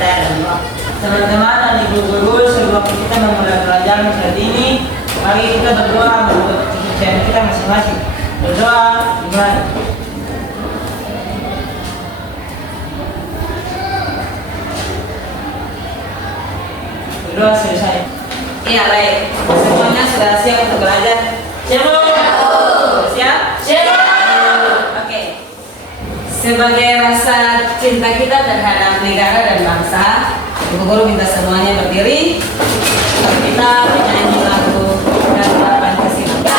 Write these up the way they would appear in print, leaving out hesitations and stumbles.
kita ada dua. Teman-teman dan ibu-ibu, sebelum kita memulai pelajaran saat ini, mari kita berdoa untuk kesucian kita masing-masing. Berdoa dimana? Berdoa selesai. Iya, baik. Semuanya sudah siap untuk belajar? Siap? Siap? Siap. Oke. Sebagai rasa cinta kita terhadap negara dan bangsa, Ibu Guru minta semuanya berdiri. Kita menyanyi lagu Garuda Pancasila.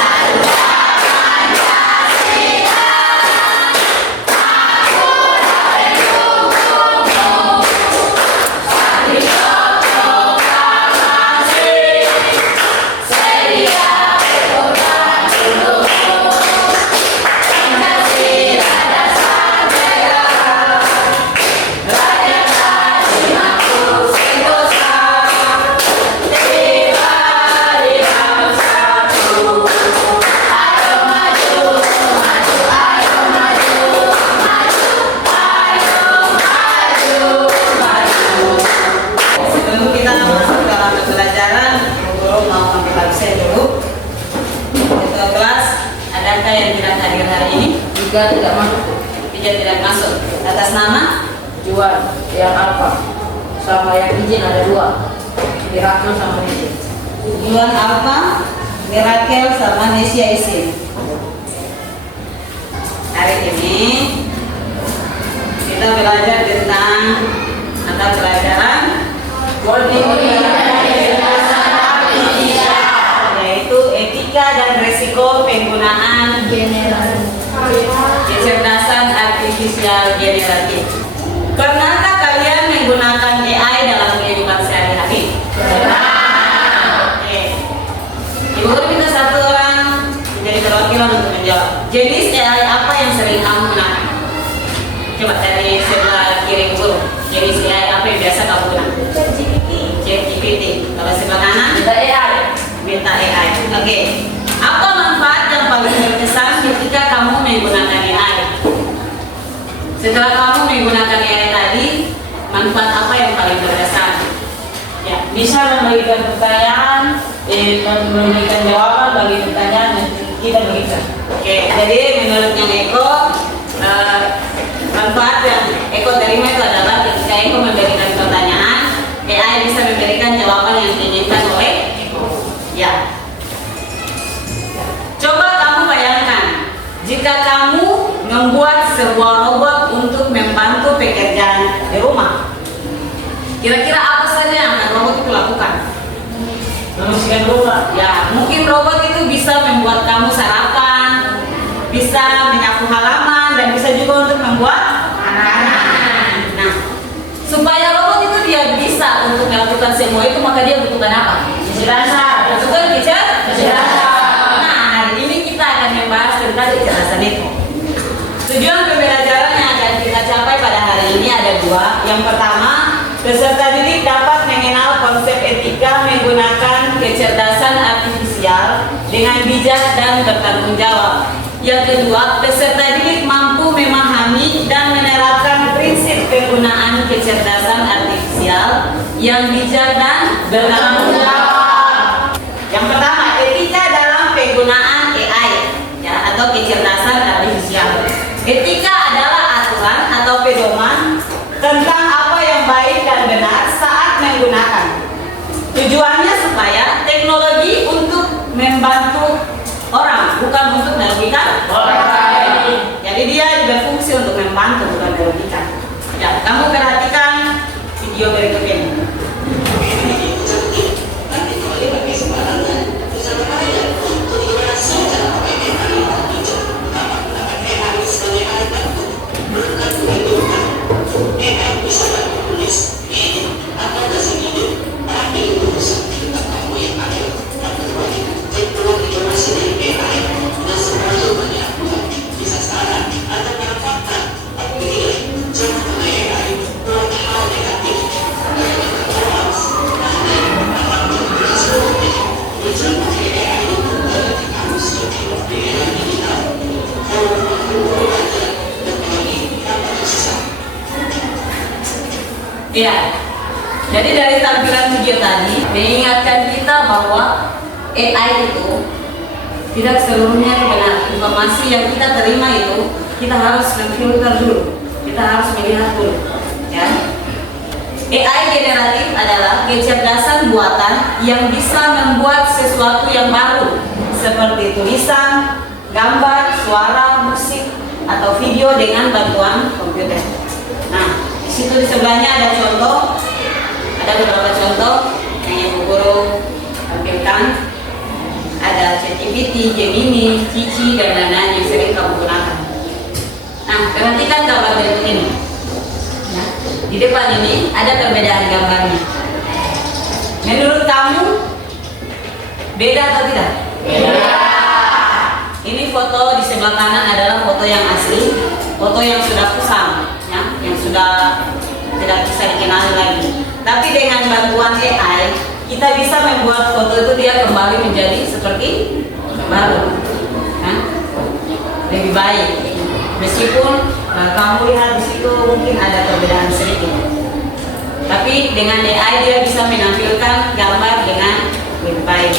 Tiga tidak masuk. Tiga tidak masuk. Atas nama Juan yang Alfa sama yang izin ada dua. Mirakel sama Nesia. Juan Alfa, Mirakel sama Nesia izin. Hari ini kita belajar tentang mata pelajaran yaitu etika dan resiko penggunaan kecerdasan artifisial generatif. Pernahkah kalian menggunakan AI dalam kehidupan sehari-hari? Pernah. Oke. Ibu Guru minta satu orang menjadi perwakilan untuk menjawab. Jenis AI apa yang sering kamu gunakan? Coba dari sebelah kiri Guru. Jenis AI apa yang biasa kamu gunakan? ChatGPT. Kalau sebelah kanan? Meta AI. Meta AI. Oke. Apa manfaat yang paling berkesan ketika kamu menggunakan AI? Setelah kamu menggunakan AI tadi, manfaat apa yang paling berkesan? Ya, Bisa memberikan pertanyaan, memberikan jawaban bagi pertanyaan yang kita berikan. oke. Jadi menurut yang Eko, manfaat yang Eko terima itu adalah ketika Eko memberikan pertanyaan, AI bisa memberikan jawaban yang diinginkan oleh Eko. Ya. Coba kamu bayangkan, jika kamu membuat sebuah robot untuk membantu pekerjaan di rumah, kira-kira apa saja yang akan robot itu lakukan? Membersihkan rumah. Ya, mungkin robot itu bisa membuat kamu sarapan, bisa menyapu halaman, dan bisa juga untuk membuat makanan. Nah, supaya robot itu dia bisa untuk melakukan semua itu, maka dia butuhkan apa? Kecerdasan. Butuhkan kecerdasan. Membahas tentang kecerdasan itu. Tujuan pembelajaran yang akan kita capai pada hari ini ada dua. Yang pertama, peserta didik dapat mengenal konsep etika menggunakan kecerdasan artifisial dengan bijak dan bertanggung jawab. Yang kedua, peserta didik mampu memahami dan menerapkan prinsip penggunaan kecerdasan artifisial yang bijak dan bertanggung jawab. Yang pertama, etika dalam penggunaan AI atau kecerdasan artifisial. Etika adalah aturan atau pedoman tentang apa yang baik dan benar saat menggunakan. Tujuannya supaya teknologi untuk membantu orang, bukan untuk merugikan orang. Jadi dia berfungsi untuk membantu, bukan merugikan. Ya, kamu perhatikan video berikut ini. Iya, Jadi dari tampilan video tadi mengingatkan kita bahwa AI itu tidak seluruhnya benar. Informasi yang kita terima itu kita harus memfilter dulu, kita harus melihat dulu, ya. AI generatif adalah kecerdasan buatan yang bisa membuat sesuatu yang baru seperti tulisan, gambar, suara, musik, atau video dengan bantuan komputer. Nah, di situ di sebelahnya ada contoh, ada beberapa contoh yang Ibu Guru tampilkan. Ada ChatGPT, Gemini, Cici, dan lain-lain yang sering kamu gunakan. Nah, perhatikan gambar berikut ini. Nah, di depan ini ada perbedaan gambarnya. Menurut kamu beda atau tidak? Beda. Ini foto di sebelah kanan adalah foto yang asli, foto yang sudah kusam, ya, yang sudah tidak bisa dikenali lagi. Tapi dengan bantuan AI, kita bisa membuat foto itu dia kembali menjadi seperti baru, ya, lebih baik. Meskipun kamu lihat di situ mungkin ada perbedaan sedikit, tapi dengan AI dia bisa menampilkan gambar dengan lebih baik.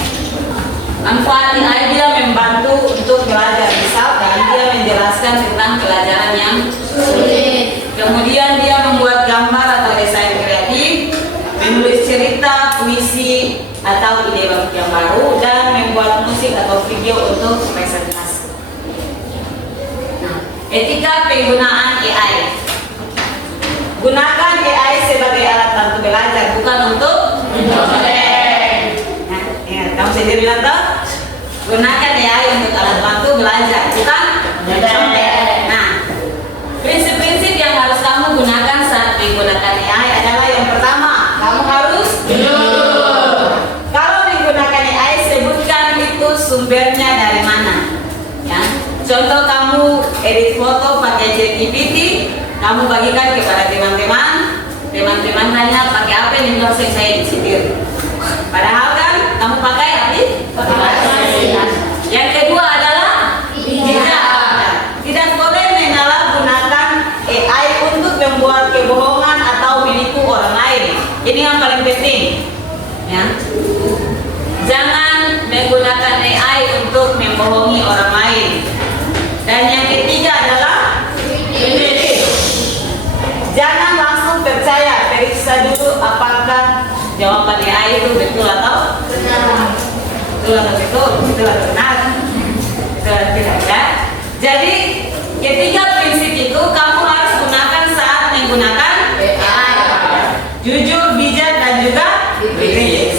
Manfaat AI dia membantu untuk belajar, misalkan dia menjelaskan tentang pelajaran yang sulit. Kemudian dia membuat gambar atau desain kreatif, menulis cerita, puisi, atau ide yang baru, dan membuat musik atau video untuk presentasi. Nah, etika penggunaan AI. Gunakan AI sebagai alat bantu belajar, bukan untuk mencontek. Nah, ingat, kamu sendiri bilang toh? Gunakan AI untuk alat bantu belajar, bukan mencontek. Nah, prinsip-prinsip yang harus kamu gunakan saat menggunakan AI adalah yang pertama, kamu harus jujur. Kalau menggunakan AI, sebutkan itu sumbernya dari mana. Ya. Contoh, kamu edit foto pakai ChatGPT, kamu bagikan kepada teman-teman, teman-teman nanya pakai apa yang bilang saya disindir. Padahal kan kamu pakai apa? Yang kedua adalah tidak boleh menyalahgunakan AI untuk membuat kebohongan atau menipu orang lain. Ini yang paling penting, ya. Jangan menggunakan AI untuk membohongi orang lain. Dan yang ketiga adalah jangan langsung percaya, periksa dulu apakah jawaban AI itu betul atau benar. Betul atau betul, betul atau benar, betul atau tidak, ya. Jadi ketiga prinsip itu kamu harus gunakan saat menggunakan AI. Jujur, bijak, dan juga kritis.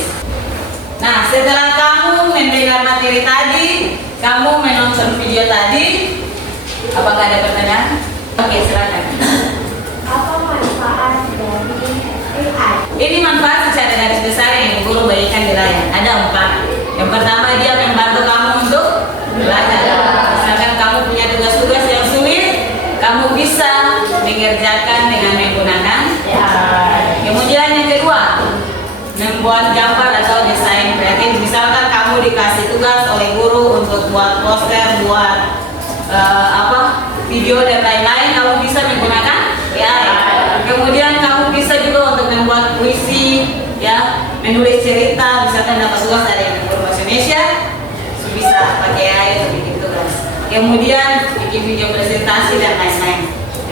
Nah, setelah kamu mendengar materi tadi, kamu menonton video tadi, apakah ada pertanyaan? Oke, silakan. Apa manfaat dari AI? Ini manfaat secara garis besar yang Guru bagikan di layar. Ada 4. Yang pertama, dia membantu kamu untuk belajar. Misalkan kamu punya tugas-tugas yang sulit, kamu bisa mengerjakan dengan menggunakan AI. Kemudian yang kedua, membuat gambar atau desain kreatif. Misalkan kamu dikasih tugas oleh guru untuk buat poster, buat video dan lain-lain, kamu bisa menggunakan AI. Kemudian kamu bisa juga untuk membuat puisi, ya, menulis cerita. Misalkan dapat tugas dari Guru Bahasa Indonesia, bisa pakai AI untuk bikin tugas. Kemudian bikin video presentasi dan lain-lain.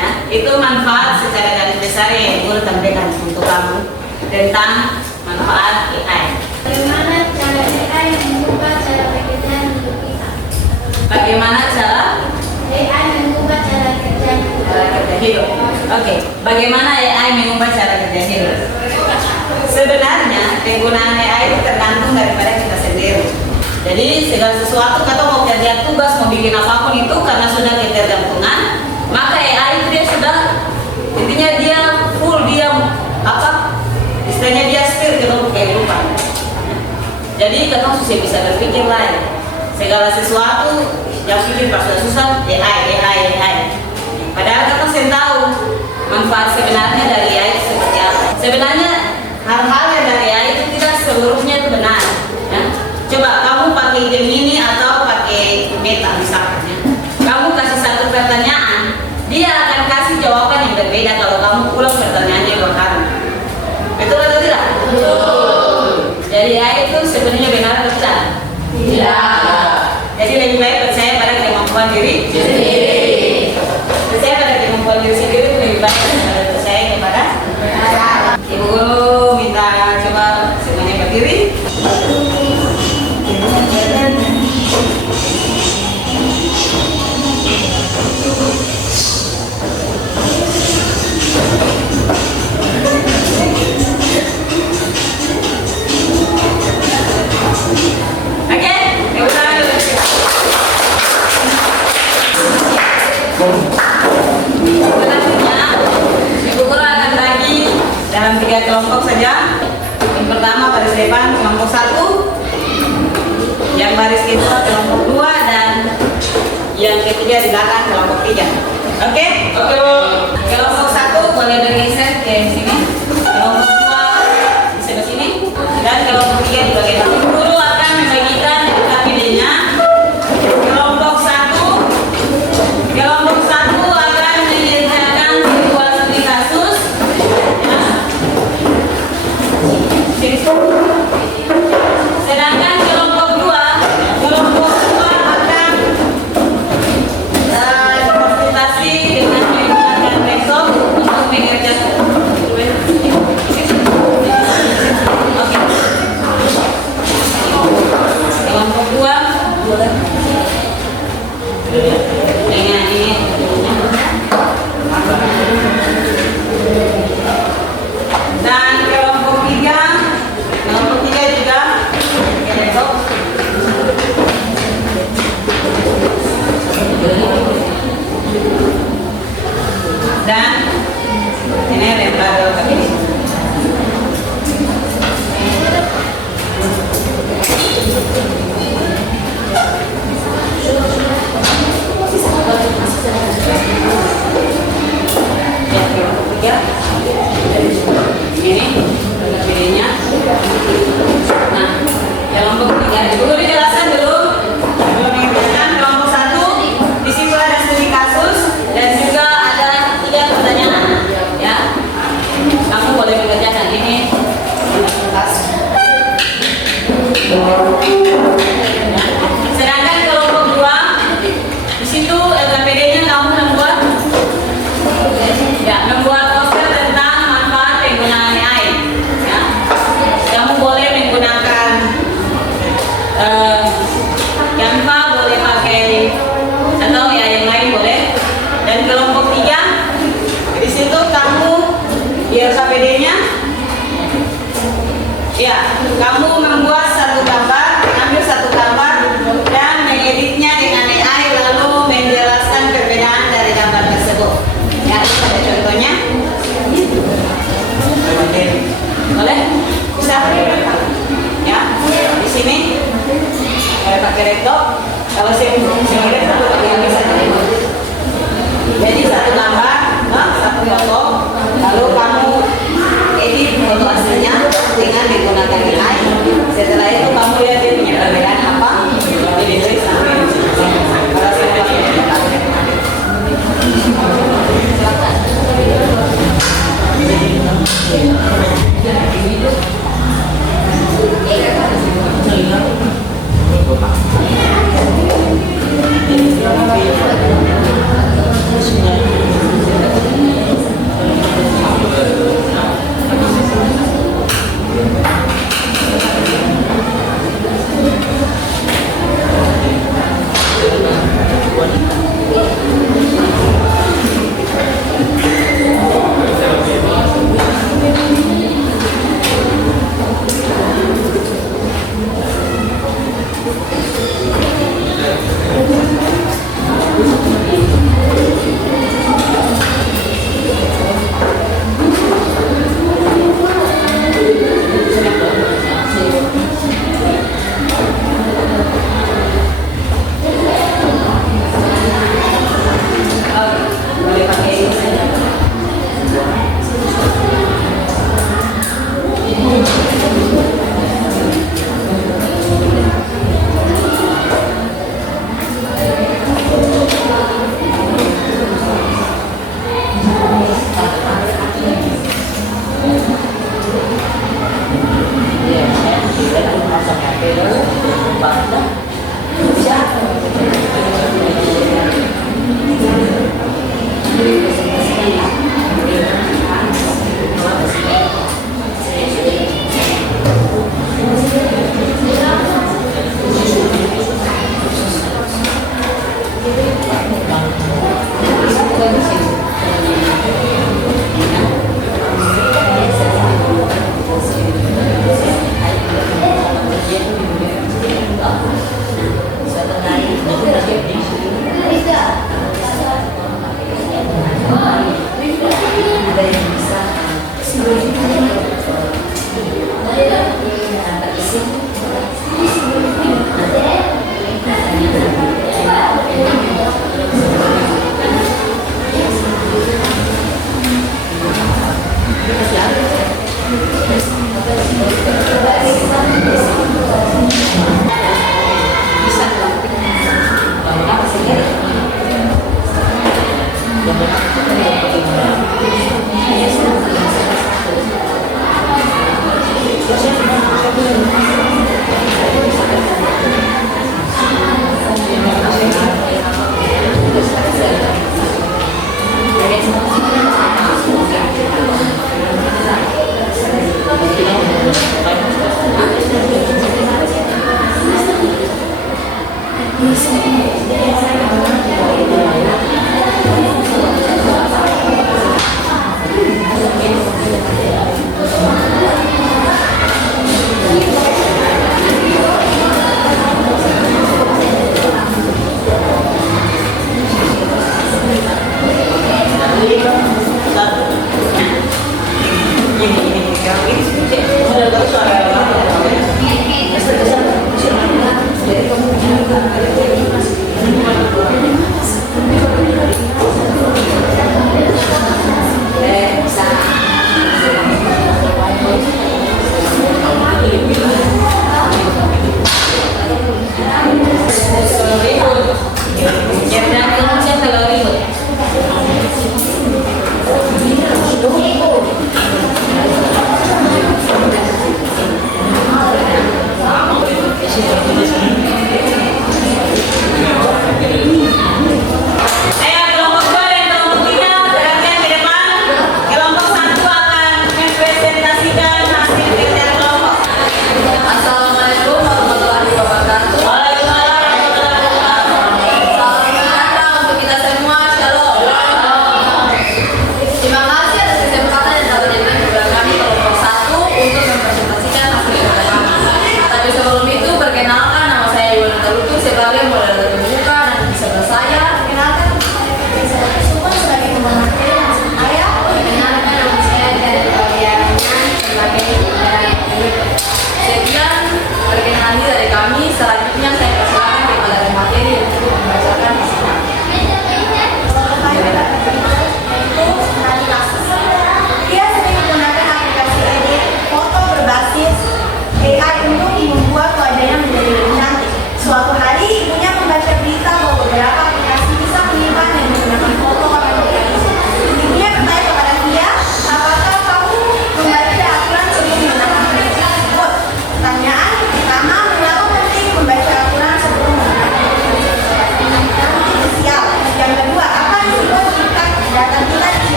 Ya, itu manfaat secara garis besar yang Guru tampilkan untuk kamu tentang manfaat AI. Bagaimana cara AI mengubah cara pekerjaan hidup kita? Bagaimana cara AI mengubah cara kerja hidup? Oke, bagaimana AI mengubah cara kerja hidup? Sebenarnya penggunaan AI itu tergantung daripada kita sendiri. Jadi segala sesuatu atau mau kerja tugas, mau bikin apapun itu karena sudah ketergantungan, maka AI itu dia sudah, intinya dia full, dia istilahnya dia setir ke dalam kehidupan. Jadi kita susah bisa berpikir lain. Segala sesuatu yang pikir pas sudah susah, AI. Padahal kita sendiri tahu manfaat sebenarnya dari AI seperti apa. Sebenarnya hal-hal yang dari AI itu tidak seluruhnya itu benar. Ya. Coba kamu pakai Gemini atau pakai Meta misalnya. Kamu kasih satu pertanyaan, dia akan kasih jawaban yang berbeda kalau kamu ulang pertanyaannya dua kali. Betul atau tidak? Ibu guru minta coba semuanya berdiri. Oke, Ibu guru. Selanjutnya, Ibu guru akan bagi dalam 3 kelompok saja. Yang pertama baris depan kelompok 1, yang baris kedua kelompok 2, dan yang ketiga di belakang kelompok 3. Oke? Oke, Bu. Kelompok 1 boleh bergeser ke sini. Kelompok 2 bisa ke sini. Dan kelompok 3 di bagian bawah. Guru akan membagikan KPD-nya. Kelompok 1 akan menyediakan situasi kasus. Ya. Sedangkan kelompok 2 akan konsultasi dengan menggunakan besok untuk mengerjakan. Oke. Kelompok 2 dengan ini. Dan kelompok 3 juga besok. Dan ini lempar ke sini. Ya, kelompok 3. Ini pilihnya. Nah, kelompok 3 dulu dijelaskan dulu. Sebelum mengerjakan kelompok 1, di situ ada studi kasus dan juga ada 3 pertanyaan. Ya, kamu boleh mengerjakan ini. Ya. Sedangkan kelompok 2, di situ LKPD-nya kamu membuat poster tentang manfaat penggunaan AI. Ya. Kamu boleh menggunakan Canva, boleh pakai atau ya yang lain boleh. Dan kelompok 3, di situ kamu di LKPD-nya, ya kamu membuat satu gambar, mengambil satu gambar dan mengeditnya dengan AI lalu menjelaskan perbedaan dari gambar tersebut. Ya, ada contohnya. Boleh? Bisa? Ya, di sini pakai laptop. Kalau simulasi satu bagian bisa. Jadi satu gambar, satu foto, lalu kamu edit foto aslinya dengan menggunakan AI. Setelah itu kamu lihat dia punya perbedaan apa, jadi tulis sampai di sini. Kalau simulasi Bisa apa sih?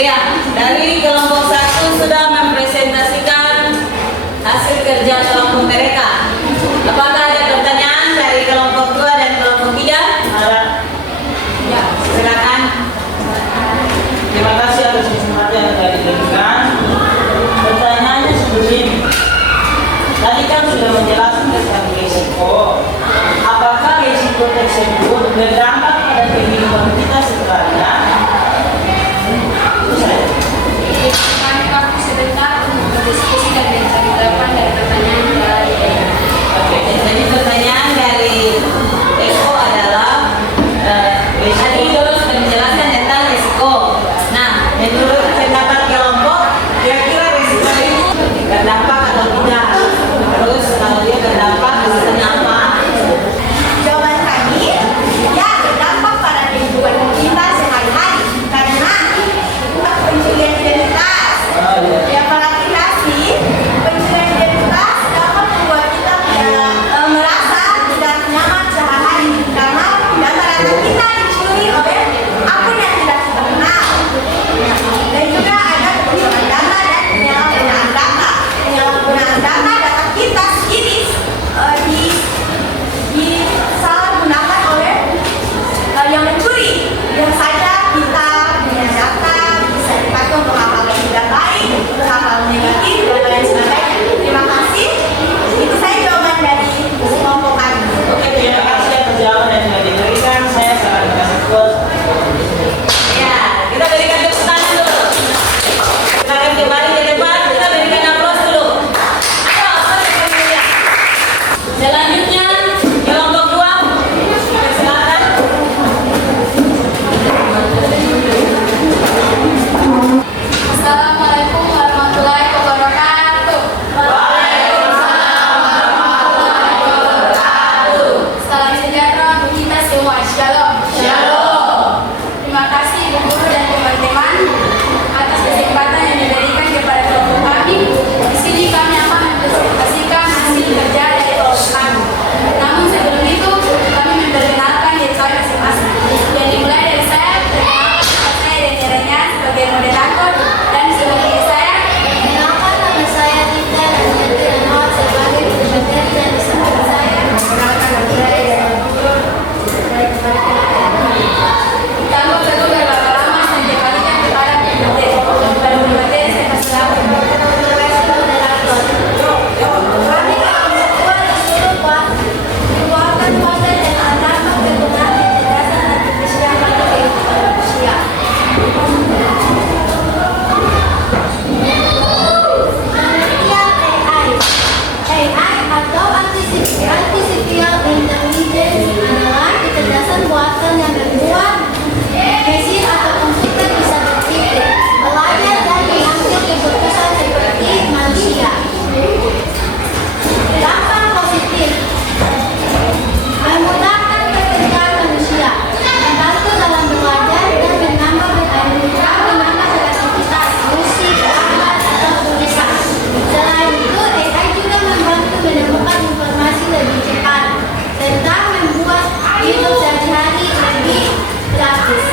Iya, dari kelompok 1 sudah mempresentasikan hasil kerja kelompok mereka. Apakah ada pertanyaan dari kelompok 2 dan kelompok 3? Ada. Ya, silakan. Terima kasih atas kesempatan yang telah diberikan. Pertanyaannya seperti ini. Tadi kan sudah menjelaskan tentang risiko. Apakah risiko tersebut berdampak pada kehidupan kita setelahnya? Itu saja. Kami waktu sebentar untuk berdiskusi dan mencari jawaban dari pertanyaan dari Oke, jadi pertanyaan dari Eko adalah tadi dulu sudah menjelaskan tentang risiko. Nah, menurut pendapat kelompok, kira-kira risiko itu berdampak atau tidak? Terus kalau dia berdampak, alasannya apa? Jawaban kami, ya berdampak pada kehidupan kita sehari-hari karena pencurian identitas. Ya apalagi pencurian identitas dapat membuat kita merasa tidak nyaman sehari-hari karena data-data kita dicuri oleh akun yang tidak kita kenal. Dan juga ada kebocoran data dan penyalahgunaan data. Penyalahgunaan data kita sendiri disalahgunakan oleh yang mencuri. Yang saja kita punya data bisa dipakai untuk hal-hal yang tidak baik, untuk hal-hal negatif dan lain sebagainya. Terima kasih. Itu saya jawaban dari kelompok kami. Oke, terima kasih atas jawaban yang sudah diberikan. Saya sangat bersyukur. Ya, kita berikan tepuk tangan dulu. Silakan kembali ke depan, kita berikan aplaus dulu. Ayo, aplaus yang mulia. Selanjutnya, kelompok 2. Silakan. Assalamualaikum warahmatullahi wabarakatuh. Salam sejahtera untuk kita semua. Shalom. Terima kasih Ibu Guru dan teman-teman atas kesempatan yang diberikan kepada kelompok kami. Di sini kami akan mempresentasikan hasil kerja dari kelompok kami. Namun sebelum itu kami memperkenalkan diri kami masing-masing. Yang dimulai dari saya, perkenalkan saya Deni Renya sebagai moderator dan sebagai saya. Kenalkan nama saya Tita dan Yati Anwar sebagai peserta dan bersama saya. Kenalkan nama saya Dani Guru dari Tanpa perlu berlama-lama saya kembalikan kepada pemateri. Pada pemateri saya persilakan. Kami membuat disuruh keluarkan model dan alama penggunaan kecerdasan artifisial pada kehidupan manusia. Pengertian AI atau Artificial Intelligence adalah kecerdasan buatan yang membuat mesin atau komputer bisa berpikir, belajar dan mengambil keputusan seperti manusia. Dampak positif memudahkan pekerjaan manusia, membantu dalam belajar dan menambah kreativitas, musik, gambar, atau tulisan. Selain itu, AI juga membantu menemukan informasi lebih cepat tentang membuat hidup sehari-hari lebih praktis.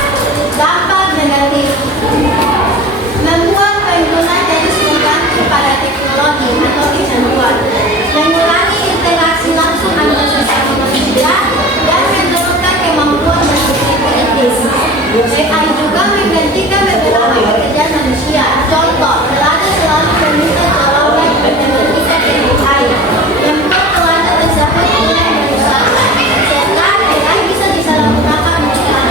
Dampak negatif membuat pengguna jadi tergantung pada teknologi atau kecanduan, mengurangi interaksi langsung antara sesama manusia, dan menurunkan kemampuan berpikir kritis. AI juga menggantikan beberapa pekerjaan manusia. Contoh, pelajar selalu meminta jawaban matematika dari AI, membuat pelajar tersebut mulai berusaha. Serta AI bisa disalahgunakan untuk hal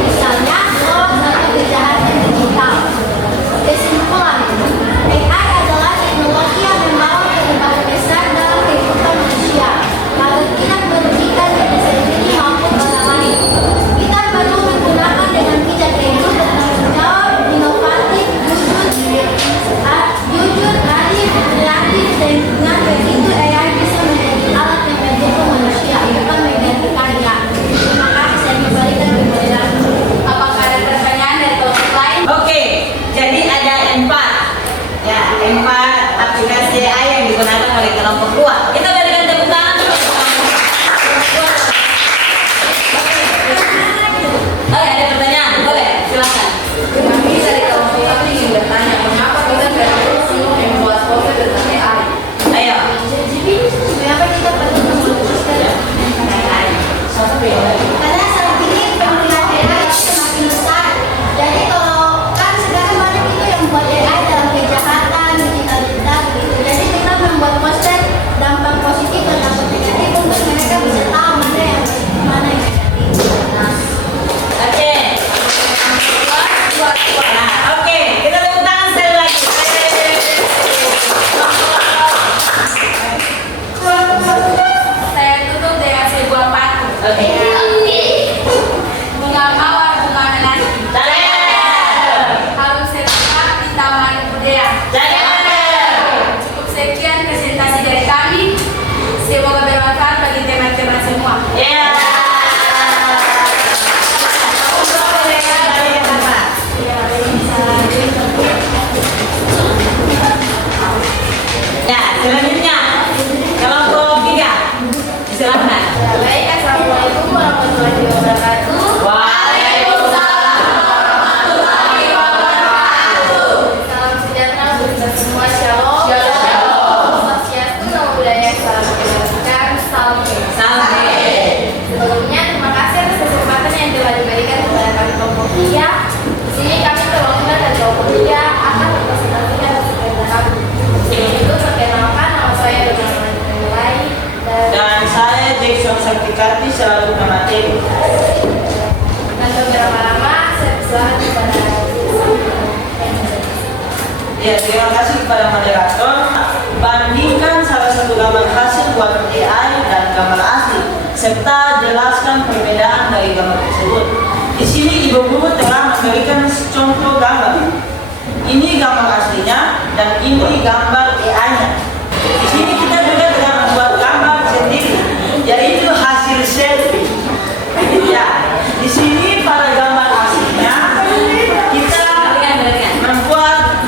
misalnya hoax atau kejahatan digital. Kesimpulan, AI adalah teknologi yang membawa perubahan besar dalam kehidupan manusia, agar tidak merugikan diri sendiri maupun orang lain. Kita perlu menggunakan dengan bijak dan bertanggung jawab, inovatif, 3. Di sini kami perwakilan dari kelompok 3 akan mempresentasikan skema kami. Sebelum itu perkenalkan, nama saya Dona Mulai Dan saya Jackson Saktikati selaku pemateri. dan beberapa lama saya persilakan kepada Ya, terima kasih kepada moderator. Bandingkan salah satu gambar hasil buatan AI dan gambar asli, serta jelaskan perbedaan dari gambar tersebut. Di sini Ibu Guru telah memberikan contoh gambar. Ini gambar aslinya dan ini gambar AI-nya. Di sini kita juga telah membuat gambar sendiri, yaitu hasil selfie. Ya, di sini pada gambar aslinya kita membuat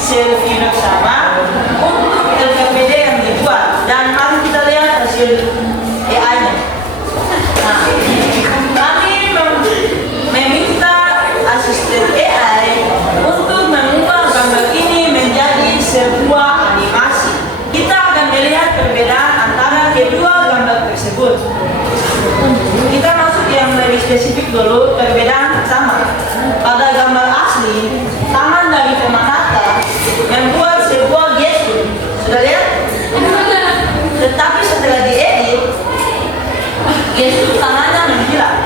selfie bersama untuk LKPD yang dibuat, dan mari kita lihat hasil AI-nya. Nah, kami meminta asisten AI untuk mengubah gambar ini menjadi sebuah animasi. Kita akan melihat perbedaan antara kedua gambar tersebut. Kita masuk yang lebih spesifik dulu, perbedaan pertama. Pada gambar asli, tangan dari pemanata membuat sebuah gestur. Sudah lihat? Tetapi setelah diedit, gestur tangannya menghilang.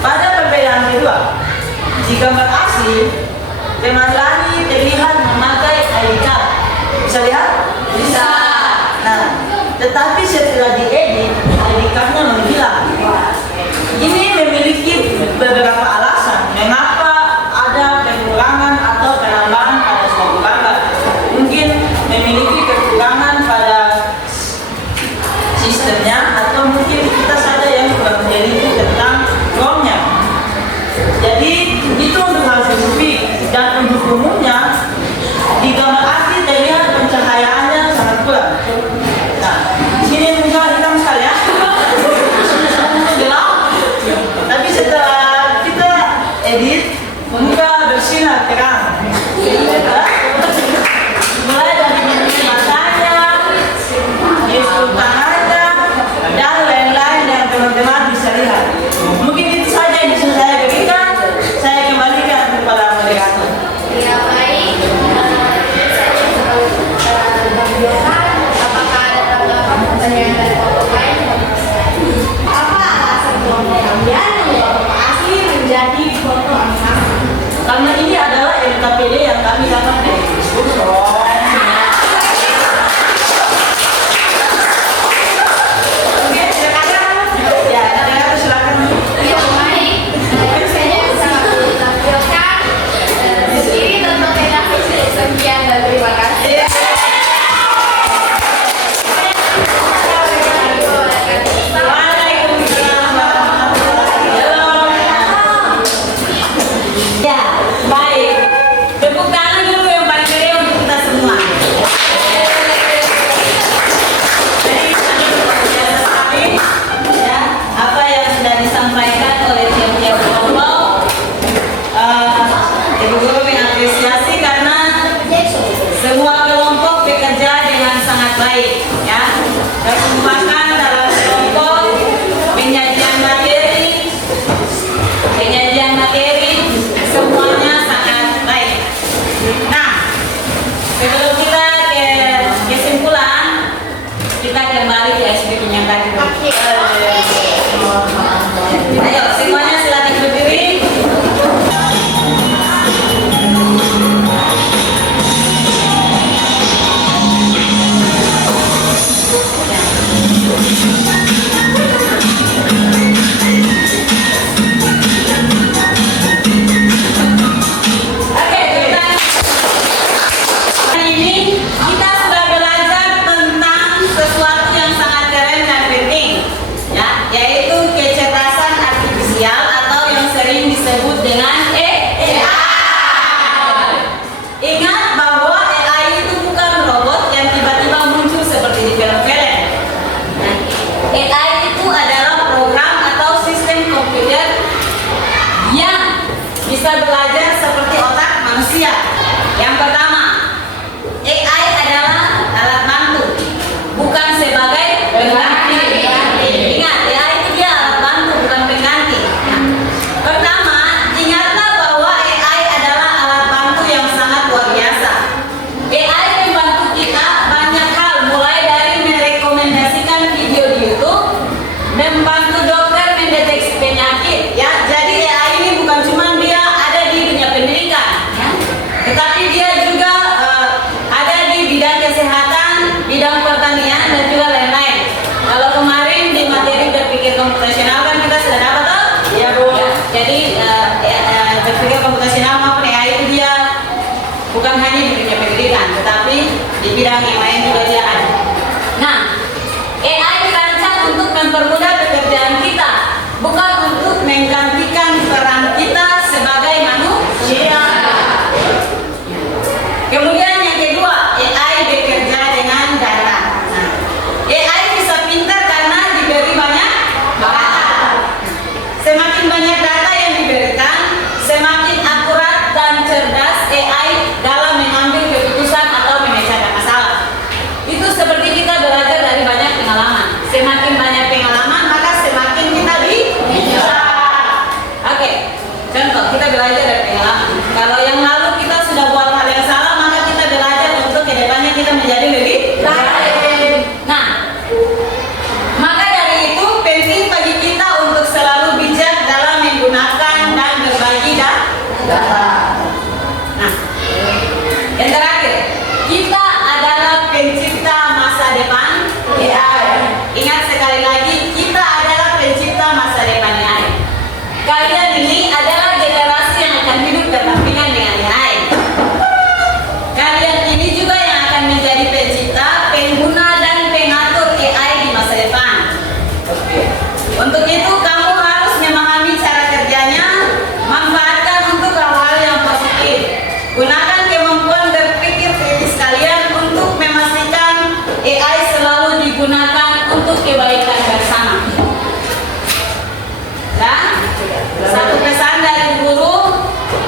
Pada perbedaan kedua, di gambar asli, pemandangan terlihat memakai ID card. Bisa lihat? Bisa. Nah, tetapi setelah diedit, ID cardnya menghilang. Ini memiliki beberapa alasan mengapa ada pengurangan atau penambahan pada suatu gambar. Mungkin memiliki kekurangan pada sistemnya, atau mungkin kita saja yang kurang teliti tentang ROM-nya. Jadi itu untuk hal spesifik, dan untuk umumnya di gambar asli terlihat pencahayaannya sangat kurang. Nah, di sini muka hitam sekali ya. Gelap. Tapi setelah kita edit, muka bersinar terang. Mulai dari matanya, gestur tangannya, dan lain-lain yang teman-teman bisa lihat. Mungkin itu saja yang bisa saya berikan. Saya kembalikan kepada moderator. Ya baik, saya juga apakah ada tanggapan pertanyaan dari kelompok lain? Apa alasan kelompok kalian mengubah foto asli menjadi foto animasi? Karena ini adalah LKPD yang kami dapat dari Facebook. Oke, silakan. Ya, moderator silakan. Ya baik, saya bisa tampilkan sendiri tentu tidak sekian dan terima kasih. Ya, baik. Tepuk tangan dulu yang paling meriah untuk kita semua. Jadi, ya, apa yang sudah disampaikan oleh tiap-tiap kelompok, Ibu Guru mengapresiasi karena semua kelompok bekerja dengan sangat baik, ya. Kesempatan dalam kelompok penyajian materi semuanya sangat baik. Nah, sebelum kita ke kesimpulan, kita kembali ke SPP yang tadi. Ayo, semuanya silakan berdiri. Oke, hari ini kita sudah belajar tentang sesuatu yang sangat keren dan penting, ya, yaitu kecerdasan artifisial atau yang sering disebut dengan AI. Ingat bahwa AI itu bukan robot yang tiba-tiba muncul seperti di film-film. Nah, AI itu adalah program atau sistem komputer yang bisa belajar seperti otak manusia. Yang pertama, AI adalah alat bantu, bukan sebagai pengganti. Ingat, AI itu dia alat bantu, bukan pengganti. Pertama, Grafika komputasional maupun AI itu dia bukan hanya di dunia pendidikan, tetapi di bidang yang lain juga dia ada. Nah, AI dirancang untuk mempermudah pekerjaan kita, bukan untuk menggantikan peran kita sebagai manusia. Kemudian yang kedua, AI bekerja dengan data. Nah, AI bisa pintar karena diberi banyak data. Semakin banyak data yang diberikan, semakin akurat dan cerdas AI dalam mengambil keputusan atau memecahkan masalah. Itu seperti kita belajar dari banyak pengalaman. Semakin banyak pengalaman, maka semakin kita bisa. Oke, contoh kita belajar dari pengalaman. Kalau yang lalu kita sudah buat hal yang salah, maka kita belajar untuk kedepannya kita menjadi lebih baik. Nah, maka dari itu penting bagi kita untuk selalu bijak dalam menggunakan dan berbagi data. Nah, yang terakhir, kita adalah pencipta masa depan AI. Ingat sekali lagi, kita adalah pencipta masa depan AI. Kalian ini adalah generasi yang akan hidup berdampingan dengan AI. Kalian ini juga yang akan menjadi pencipta, pengguna, dan pengatur AI di masa depan. Untuk itu kamu harus memahami cara kerjanya, manfaatkan untuk hal-hal yang positif. Gunakan kemampuan berpikir kritis kalian untuk memastikan AI selalu digunakan untuk kebaikan bersama. Dan satu pesan dari guru,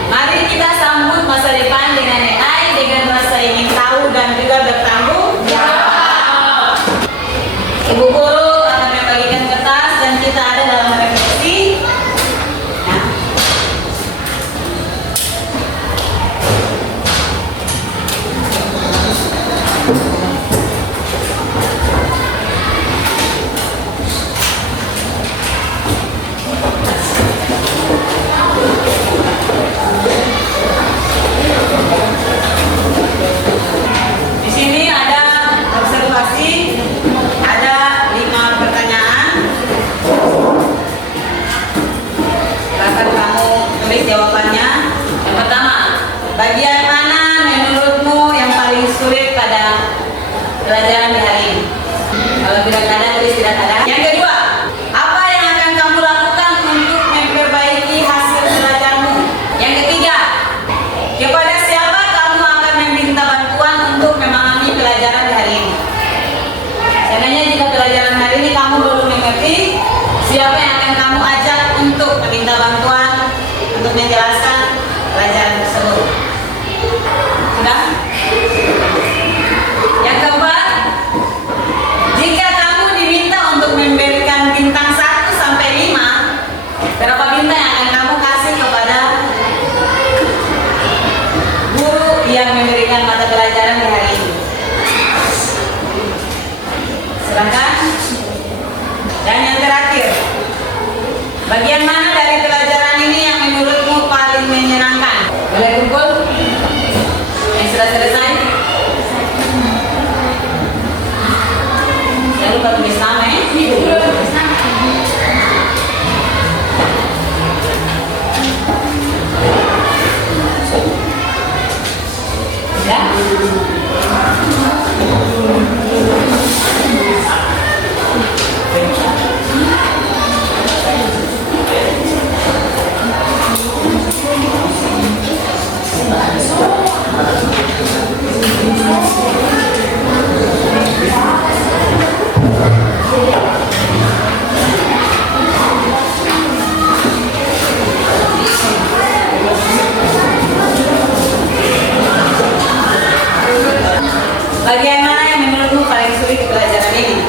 mari kita sambut masa depan dengan AI dengan rasa ingin tahu dan juga bertanggung jawab. Ibu guru akan membagikan kertas dan kita ada dalam refleksi. Nah. Di sini ada observasi, ada 5 pertanyaan. Silakan kamu tulis jawabannya. Yang pertama, bagian mana menurutmu yang paling sulit pada pelajaran di hari ini? Kalau tidak ada, tulis tidak ada. Yang kedua, apa yang akan kamu lakukan untuk memperbaiki hasil belajarmu? Yang ketiga, kepada siapa kamu akan meminta bantuan untuk memahami pelajaran hari ini? Seandainya jika pelajaran hari ini kamu belum mengerti, siapa yang akan kamu ajak untuk meminta bantuan untuk menjelaskan pelajaran tersebut? Sudah? Yang keempat, jika kamu diminta untuk memberikan bintang 1 sampai 5, berapa bintang yang akan kamu kasih kepada guru yang memberikan mata pelajaran di hari ini? Silakan. Dan yang terakhir, bagian mana dari pelajaran ini yang menurutmu paling menyenangkan? Boleh kumpul? Yang sudah selesai? Jangan lupa tulis nama ya. Ya? Bagian mana yang menurutmu paling sulit di pelajaran ini?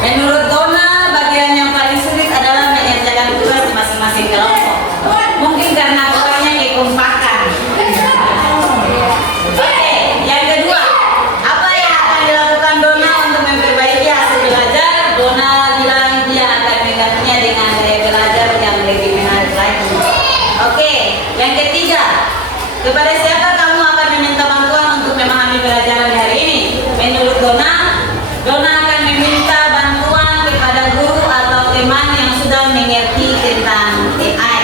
Menurut Dona, bagian yang paling sulit adalah mengerjakan tugas di masing-masing kelompok. Mungkin karena kurangnya kekompakan. Oke, yang kedua, apa yang akan dilakukan Dona untuk memperbaiki hasil belajar? Dona bilang dia akan menggantinya dengan gaya belajar yang lebih menarik lagi. Oke, yang ketiga, kepada siapa kamu akan meminta bantuan untuk memahami pelajaran di hari ini? Menurut Dona akan meminta bantuan kepada guru atau teman yang sudah mengerti tentang AI.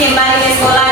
kembali ke sekolah